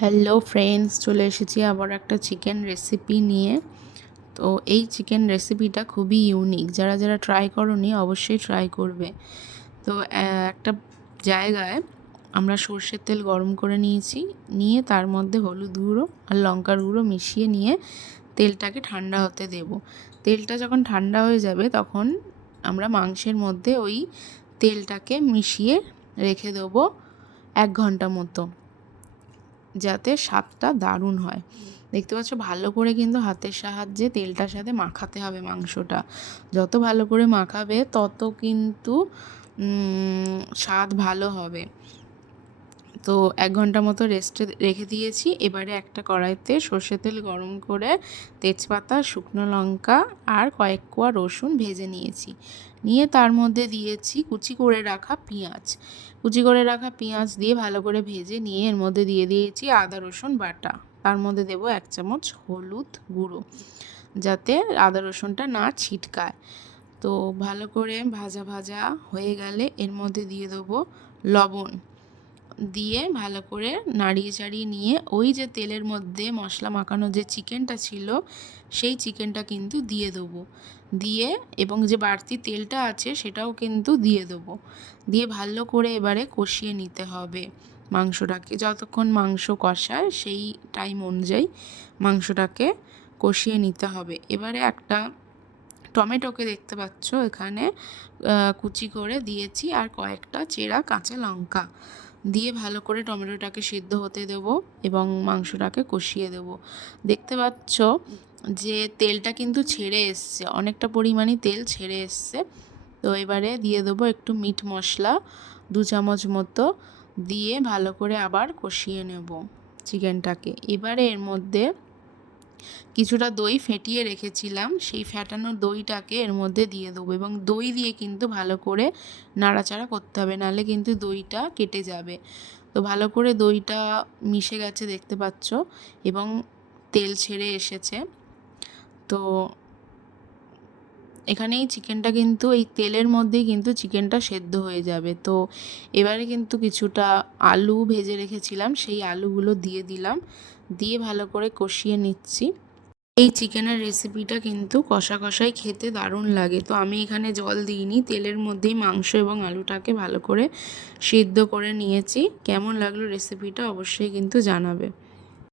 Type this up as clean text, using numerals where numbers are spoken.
Hello friends, চলে এসেছি আবার একটা চিকেন রেসিপি নিয়ে। তো এই চিকেন রেসিপিটা খুবই ইউনিক, যারা যারা ট্রাই করোনি অবশ্যই ট্রাই করবে। তো একটা জায়গায় আমরা সর্ষের তেল গরম করে নিয়ে তার মধ্যে হলুদ গুঁড়ো আর লঙ্কার গুঁড়ো মিশিয়ে নিয়ে তেলটাকে ঠান্ডা হতে দেব। তেলটা যখন ঠান্ডা হয়ে যাবে তখন আমরা মাংসের মধ্যে ওই তেলটাকে মিশিয়ে রেখে দেবো 1 ঘন্টা মতো, যাতে স্বাদটা দারুণ হয়। দেখতে পাচ্ছ, ভালো করে কিন্তু হাতের সাহায্যে তেলটার সাথে মাখাতে হবে মাংসটা। যত ভালো করে মাখাবে তত কিন্তু স্বাদ ভালো হবে। তো 1 ঘন্টা মতো রেস্টে রেখে দিয়েছি। এবারে একটা কড়াইতে সর্ষের তেল গরম করে তেজপাতা, শুকনো লঙ্কা আর কয়েক কোয়া রসুন ভেজে নিয়ে তার মধ্যে দিয়েছি কুচি করে রাখা পেঁয়াজ দিয়ে ভালো করে ভেজে নিয়ে এর মধ্যে দিয়ে দিয়েছি আদা রসুন বাটা। তার মধ্যে দেবো 1 চামচ হলুদ গুঁড়ো, যাতে আদা রসুনটা না ছিটকায়। তো ভালো করে ভাজা ভাজা হয়ে গেলে এর মধ্যে দিয়ে দেবো লবণ, দিয়ে ভালো করে নাড়িয়ে চাড়িয়ে নিয়ে ওই যে তেলের মধ্যে মশলা মাখানো যে চিকেনটা ছিল সেই চিকেনটা কিন্তু দিয়ে দেবো, এবং যে বাড়তি তেলটা আছে সেটাও কিন্তু দিয়ে ভালো করে এবারে কষিয়ে নিতে হবে মাংসটাকে। যতক্ষণ মাংস কষায় সেই টাইম অনুযায়ী মাংসটাকে কষিয়ে নিতে হবে। এবারে একটা টমেটোকে দেখতে পাচ্ছ এখানে কুচি করে দিয়েছি, আর কয়েকটা চেরা কাঁচা লঙ্কা দিয়ে ভালো করে টমেটোটাকে সিদ্ধ হতে দেব এবং মাংসটাকে কষিয়ে দেব। দেখতে পাচ্ছ যে তেলটা কিন্তু ছেড়ে এসছে, অনেকটা পরিমাণে তেল ছেড়ে এসছে। তো এবারে দিয়ে দেবো একটু মিট মশলা 2 চামচ মতো, দিয়ে ভালো করে আবার কষিয়ে নেব চিকেনটাকে। এবারে এর মধ্যে কিছুটা দই ফেটিয়ে রেখেছিলাম, সেই ফেটানো দইটাকে এর মধ্যে দিয়ে দেবো এবং দই দিয়ে কিন্তু ভালো করে নাড়াচাড়া করতে হবে, নাহলে কিন্তু দইটা কেটে যাবে। তো ভালো করে দইটা মিশে গেছে দেখতে পাচ্ছ এবং তেল ছেড়ে এসেছে। তো এখানেই চিকেনটা কিন্তু এই তেলের মধ্যেই কিন্তু চিকেনটা সেদ্ধ হয়ে যাবে। তো এবারে কিন্তু কিছুটা আলু ভেজে রেখেছিলাম, সেই আলুগুলো দিয়ে দিলাম, দিয়ে ভালো করে কষিয়ে নিচ্ছি। এই চিকেনের রেসিপিটা কিন্তু কষা কষাই খেতে দারুণ লাগে। তো আমি এখানে জল দিইনি, তেলের মধ্যেই মাংস এবং আলুটাকে ভালো করে সিদ্ধ করে নিয়েছি। কেমন লাগলো রেসিপিটা অবশ্যই কিন্তু জানাবে।